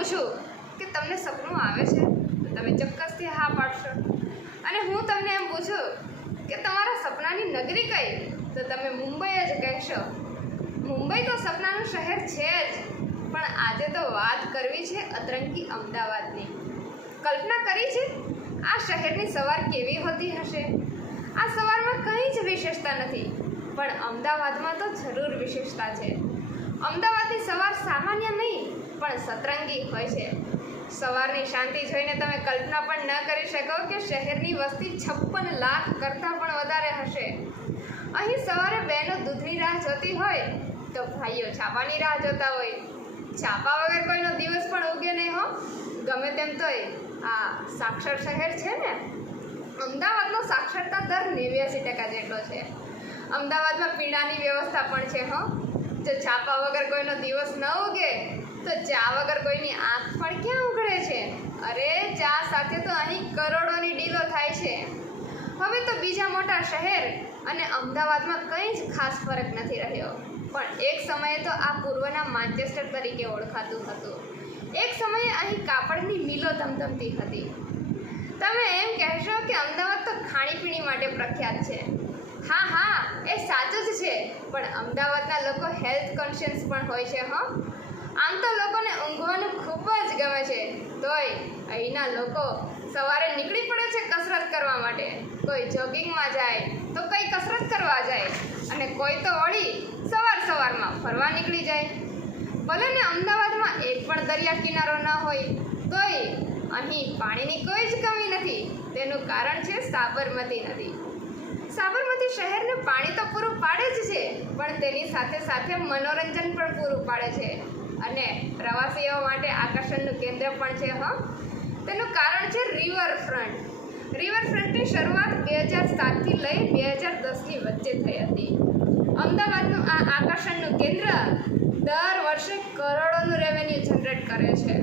પૂછું કે તમને સપનું આવે છે? તમે ચોક્કસથી હા પાડશો. અને હું તમને એમ પૂછું કે તમારા સપનાની નગરી કઈ? તો તમે મુંબઈ જ કહેશો. મુંબઈ તો સપનાનું શહેર છે જ, પણ આજે તો વાત કરવી છે અતરંગી અમદાવાદની. કલ્પના કરી છે? આ શહેરની સવાર કેવી હોતી હશે? આ સવારમાં કંઈ જ વિશેષતા નથી, પણ અમદાવાદમાં તો જરૂર વિશેષતા છે. અમદાવાદની સવાર સામાન્ય નહીં, પણ સતરંગી હોય છે. સવારની શાંતિ જોઈને તમે કલ્પના પણ ન કરી શકો કે શહેરની વસ્તી છપ્પન લાખ કરતાં પણ વધારે હશે. અહીં સવારે બહેનો દૂધની રાહ જોતી હોય, તો ભાઈઓ છાપાની રાહ જોતા હોય. છાપા વગર કોઈનો દિવસ પણ ઉગે નહીં હો. ગમે તેમ તોય, આ સાક્ષર શહેર છે ને, અમદાવાદનો સાક્ષરતા દર નેવ્યાસી ટકા જેટલો છે. અમદાવાદમાં પીણાની વ્યવસ્થા પણ છે હો. જો છાપા વગર કોઈનો દિવસ ન ઉગે, તો ચા વગર કોઈની આંખ પણ ક્યાં ઉઘડે છે? અરે, ચા સાથે તો અહીં કરોડોની ડીલો થાય છે. હવે તો બીજા મોટા શહેર અને અમદાવાદમાં કંઈ જ ખાસ ફરક નથી રહ્યો. પણ એક સમયે તો આ પૂર્વના માન્ચેસ્ટર તરીકે ઓળખાતું હતું. એક સમયે અહીં કાપડની મિલો ધમધમતી હતી. તમે એમ કહેશો કે અમદાવાદ તો ખાણીપીણી માટે પ્રખ્યાત છે. હા હા, એ સાચું જ છે. પણ અમદાવાદના લોકો હેલ્થ કોન્શિયસ પણ હોય છે, હો. આમ તો લોકોને ઊંઘવાનું ખૂબ જ ગમે છે. તોય અહીંના લોકો સવારે નીકળી પડે છે કસરત કરવા માટે. કોઈ જોગિંગમાં જાય, તો કંઈ કસરત કરવા જાય. અને કોઈ તો વળી સવાર સવારમાં ફરવા નીકળી જાય. ભલે ને અમદાવાદમાં એક પણ દરિયા કિનારો ન હોય, તોય અહીં પાણીની કોઈ જ કમી નથી. તેનું કારણ છે સાબરમતી નદી. સાબરમતી શહેરને પાણી તો પૂરું પાડે જ છે, પણ તેની સાથે સાથે મનોરંજન પણ પૂરું પાડે છે. અને પ્રવાસીઓ માટે આકર્ષણનું કેન્દ્ર પણ છે, હં. તેનું કારણ છે રિવરફ્રન્ટ. રિવરફ્રન્ટની શરૂઆત બે હજાર સાતથી લઈ બે હજાર દસની વચ્ચે થઈ હતી. અમદાવાદનું આ આકર્ષણનું કેન્દ્ર દર વર્ષે કરોડોનું રેવન્યુ જનરેટ કરે છે.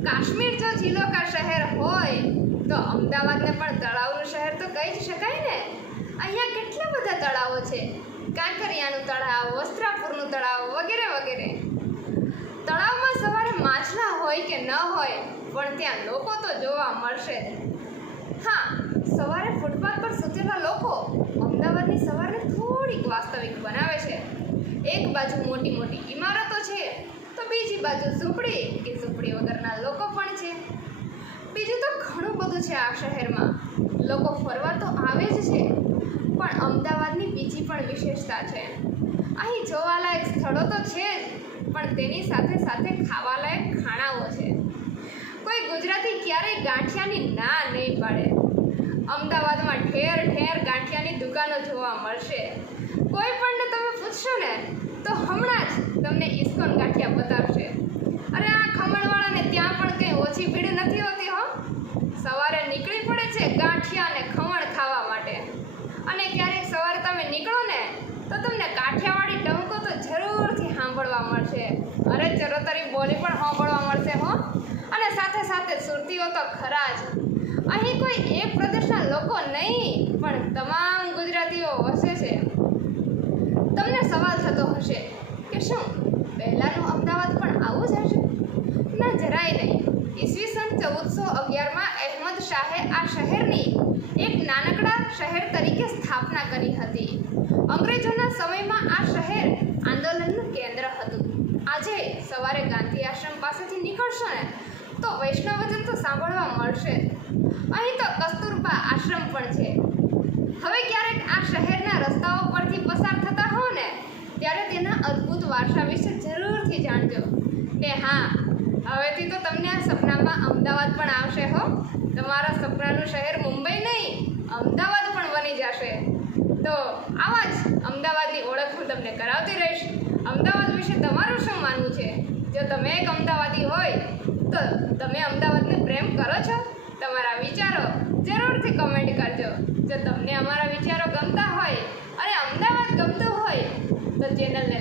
કાશ્મીર જો જિલ્લો કા શહેર હોય તો અમદાવાદને પણ તળાવનું શહેર તો કહી જ શકાય ને? અહીંયા કેટલા બધા તળાવો છે? કાંકરિયાનું તળાવ, વસ્ત્રાપુરનું તળાવ વગેરે વગેરે. તળાવમાં સવારે માછલા હોય કે ન હોય, પણ ત્યાં લોકો તો જોવા મળશે. હા, સવારે ફૂટપાથ પર સૂતેલા લોકો અમદાવાદની સવારને થોડીક વાસ્તવિક બનાવે છે. એક બાજુ મોટી મોટી ઇમારતો છે, તો બીજી બાજુ ઝૂંપડી કે ઝૂંપડી વગરના લોકો પણ છે. બીજું તો ઘણું છે આ શહેરમાં. લોકો ફરવા તો આવે જ છે, પણ અમદાવાદની બીજી પણ વિશેષતા છે. અહીં જોવાલાયક સ્થળો તો છે જ, પણ તેની સાથે સાથે ખાવાલાયક ખાણાઓ છે. કોઈ ગુજરાતી ક્યારેય ગાંઠિયાની ના નહીં પાડે. અમદાવાદમાં ઠેર ઠેર ગાંઠિયાની દુકાનો જોવા મળશે. કોઈ પણને તમે પૂછશો ને, તો હમણાં જ તમને ઇસ્કોન ગાંઠિયા બતાવશે અરે આ ખમણવાળાને ત્યાં પણ કંઈ ઓછી ભીડ નથી હોતી હો? સવારે નીકળી પડે છે ગાંઠિયા અને ખમણ ખાવા માટે. અને ક્યારેક સવારે તમે નીકળો ને, તો તમને કાઠિયાવાડી ટહુકો તો જરૂરથી સાંભળવા મળશે. અરે ચરોતરી બોલી પણ સાંભળવા મળશે હો. અને સાથે સાથે સુરતીઓ તો ખરા જ. અહીં કોઈ એક પ્રદેશના લોકો નહીં, પણ તમામ ગુજરાતીઓ વસે છે. તમને સવાલ થતો હશે કે શું પહેલાંનું અમદાવાદ પણ આવું જ હશે ના જરાય નહીં ઈસવીસન ચૌદસો અગિયારમાં અહેમદ શાહે આ શહેરની એક નાનકડા શહેર તરીકે સ્થાપના કરી હતી. અંગ્રેજોના સમયમાં આ શહેર આંદોલનનું કેન્દ્ર હતું. આજે સવારે ગાંધી આશ્રમ પાસેથી નીકળશો ને, તો વૈષ્ણવજન તો સાંભળવા મળશે. અહીં તો કસ્તુરબા આશ્રમ પણ છે. હવે ક્યારેક આ શહેરના રસ્તાઓ પરથી પસાર થતા હો ને ત્યારે તેના અદ્ભુત વારસા વિશે જરૂરથી જાણજો ને હા હવેથી તો તમને આ સપનામાં અમદાવાદ પણ આવશે હો તમારા સપનાનું શહેર મુંબઈ નહીં અમદાવાદ પણ બની જશે તો આવા જ અમદાવાદની ઓળખ હું તમને કરાવતી રહીશ અમદાવાદ વિશે તમારું શું માનવું છે? જો તમે એક અમદાવાદી હોય, તો તમે અમદાવાદને પ્રેમ કરો છો? તમારા વિચારો જરૂરથી કમેન્ટ કરજો. જો તમને અમારા વિચારો ગમતા હોય અને અમદાવાદ ગમતું હોય, તો ચેનલને